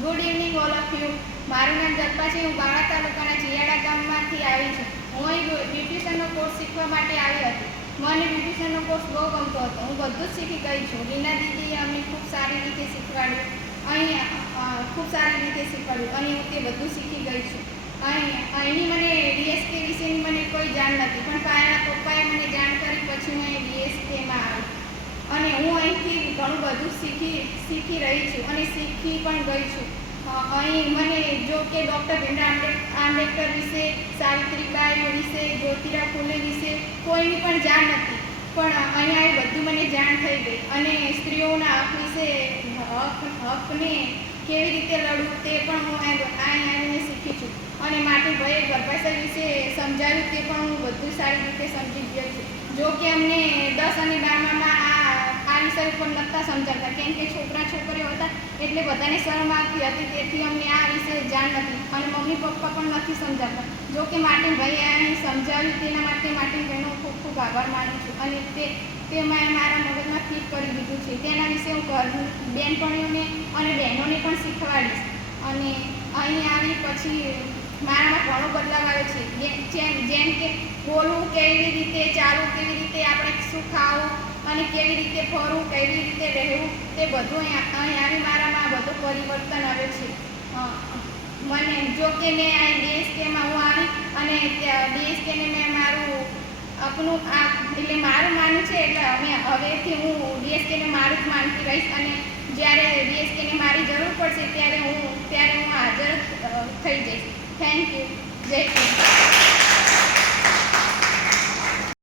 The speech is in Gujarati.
Good evening all of you. મારું નામ જલ્પા છે. હું બાણા તાલુકાના જીયાડા ગામમાંથી આવી છું. હું અહીં બ્યુટિશિયનનો કોર્સ શીખવા માટે આવી હતી. મને બ્યુટિશિયનનો કોર્સ બહુ ગમતો હતો. હું બધું જ શીખી ગઈ છું. રીના દીદીએ અમને ખૂબ સારી રીતે શીખવાડ્યું. ખૂબ સારી રીતે શીખવાડ્યું અને હું તે બધું શીખી ગઈ છું. અહીંની મને ડીએસકે વિશેની મને કોઈ જાણ નથી, પણ પાયાના પપ્પાએ મને જાણ કરી પછી હું અહીં ડીએસકેમાં આવી અને હું અહીંથી ઘણું બધું શીખી રહી છું અને શીખી પણ ગઈ છું. અહીં મને જો કે ડૉક્ટર ભીમરાવ આંબેડકર વિશે, સાવિત્રીબાઈ વિશે, જ્યોતિરાવ ફૂલે વિશે કોઈની પણ જાણ નથી, પણ અહીંયા આવી બધું મને જાણ થઈ ગઈ અને સ્ત્રીઓના હક વિશે હકને કેવી રીતે લડવું તે પણ હું અહીં આવીને શીખી છું. અને માટીભાઈએ ગર્ભાશય વિશે સમજાવ્યું તે પણ હું બધું સારી રીતે સમજી ગઈ છું. જો કે અમને 10 અને 12માં આ વિષય ઉપર નહોતા સમજાવતા, કેમ કે છોકરા છોકરીઓ હતા એટલે બધાને શરમ આવતી હતી, તેથી અમને આ વિશે જાણ નથી અને મમ્મી પપ્પા પણ નથી સમજાવતા. જો કે માટીભાઈએ અહીં સમજાવ્યું તેના માટે માટીભાઈનો ખૂબ ખૂબ આભાર માનું છું અને તે મેં મારા મગજમાં ફિટ કરી દીધું છે. તેના વિશે હું ઘર બેનપણીઓને અને બહેનોને પણ શીખવાડીશ. અને અહીં આવી પછી મારામાં ઘણો બદલાવ આવે છે. જેમ કે બોલવું કેવી રીતે, ચાલવું કેવી રીતે, આપણે શું ખાવું અને કેવી રીતે ફરવું, કેવી રીતે રહેવું, તે બધું અહીં આવી મારામાં બધું પરિવર્તન આવે છે. મને જો કે મેં અહીં ડીએસકેમાં હું આવી અને ડીએસકેને મેં મારું એટલે મારું માનું છે, એટલે હવેથી હું ડીએસકેને મારું જ માનતી રહીશ અને જ્યારે ડીએસકેને મારી જરૂર પડશે ત્યારે હું હાજર થઈ જઈશ. Thank you. જય શ્રી કૃષ્ણ.